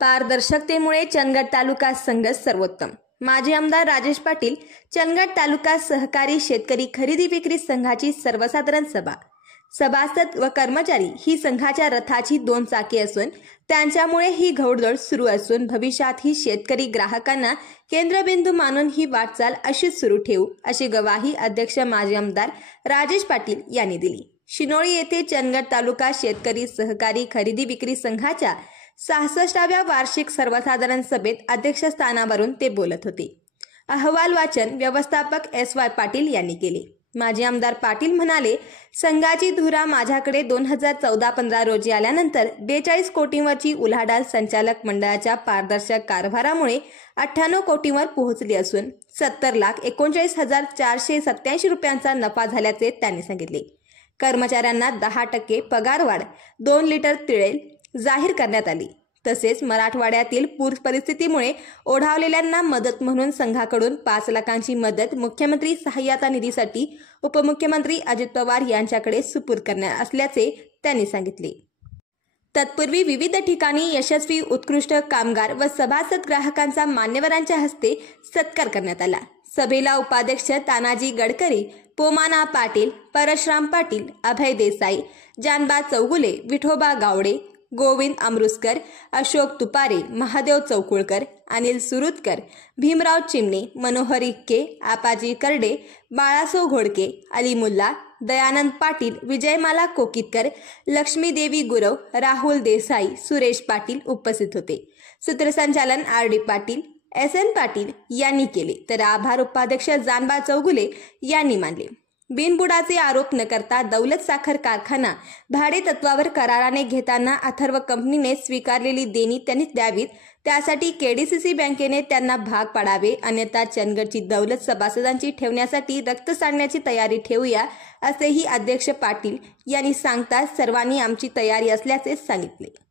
पारदर्शकतेमुळे चंदगड तालुका संघ सर्वोत्तम। माजी आमदार राजेश पाटील चंदगड तालुका सहकारी शेतकरी खरेदी विक्री संघाची सर्वसाधारण सभा। सभासद व कर्मचारी ही संघाच्या रथाची दोन चाके असून त्यांच्यामुळे ही घौडदौड सुरू असून भविष्यात ही शेतकरी ग्राहकांना केंद्रबिंदू मानून ही वाटचाल अशीच सुरू ठेवू अशी ग्वाही अध्यक्ष माजी आमदार राजेश पाटील यांनी दिली। शिनोळी येथे चंदगड तालुका शेतकरी सहकारी खरेदी विक्री संघाच्या 66व्या वार्षिक सर्वसाधारण सभेत अध्यक्षस्थानावरून ते बोलत होते। अहवाल वाचन व्यवस्थापक SY पाटील यांनी केले। माजी आमदार पाटील म्हणाले, संघाची धुरा माझ्याकडे 2014-15 रोजी आल्यानंतर 42 कोटींवरची उलाढाल संचालक मंडळाच्या पारदर्शक कारभारामुळे 98 कोटींवर पोहोचली असून 70,39,487 रुपयांचा नफा झाल्याचे त्यांनी सांगितले। कर्मचाऱ्यांना 10% पगारवाढ, 2 लिटर तेल जाहीर करण्यात आली। तसेच मराठवाड्यातील पूर परिस्थितीमुळे ओढावलेल्यांना मदत म्हणून संघाकडून 5 लाखांची मदत मुख्यमंत्री सहाय्यता निधीसाठी उपमुख्यमंत्री अजित पवार यांच्याकडे सुपूर्द करणार असल्याचे त्यांनी सांगितले। तत्पूर्वी विविध ठिकाणी यशस्वी उत्कृष्ट कामगार व सभासद ग्राहकांचा मान्यवरांच्या हस्ते सत्कार करण्यात आला। सभेला उपाध्यक्ष तानाजी गडकरी, पोमाना पाटील, परशुराम पाटील, अभय देसाई, जानबा चौगुले, विठोबा गावडे, गोविंद अमृतकर, अशोक तुपारे, महादेव चौकुळकर, अनिल सुरुतकर, भीमराव चिमणे, मनोहर इक्के, आपाजी करडे, बाळासो घोडके, अली मुल्ला, दयानंद पाटील, विजयमाला कोकितकर, लक्ष्मीदेवी गुरव, राहुल देसाई, सुरेश पाटील उपस्थित होते। सूत्रसंचालन RD पाटील, SN पाटील यांनी केले तर आभार उपाध्यक्ष जानबा चौगुले यांनी मानले। बिनबुडाचे आरोप न करता दौलत साखर कारखाना भाडे तत्वावर कराराने घेताना अथर्व कंपनीने स्वीकारलेली देणी त्यांनी द्यावीत, त्यासाठी KDCC बँकेने त्यांना भाग पाडावे, अन्यथा चंदगडची दौलत सभासदांची ठेवण्यासाठी रक्त सांडण्याची तयारी ठेवूया असेही अध्यक्ष पाटील यांनी सांगताच सर्वांनी आमची तयारी असल्याचे सांगितले।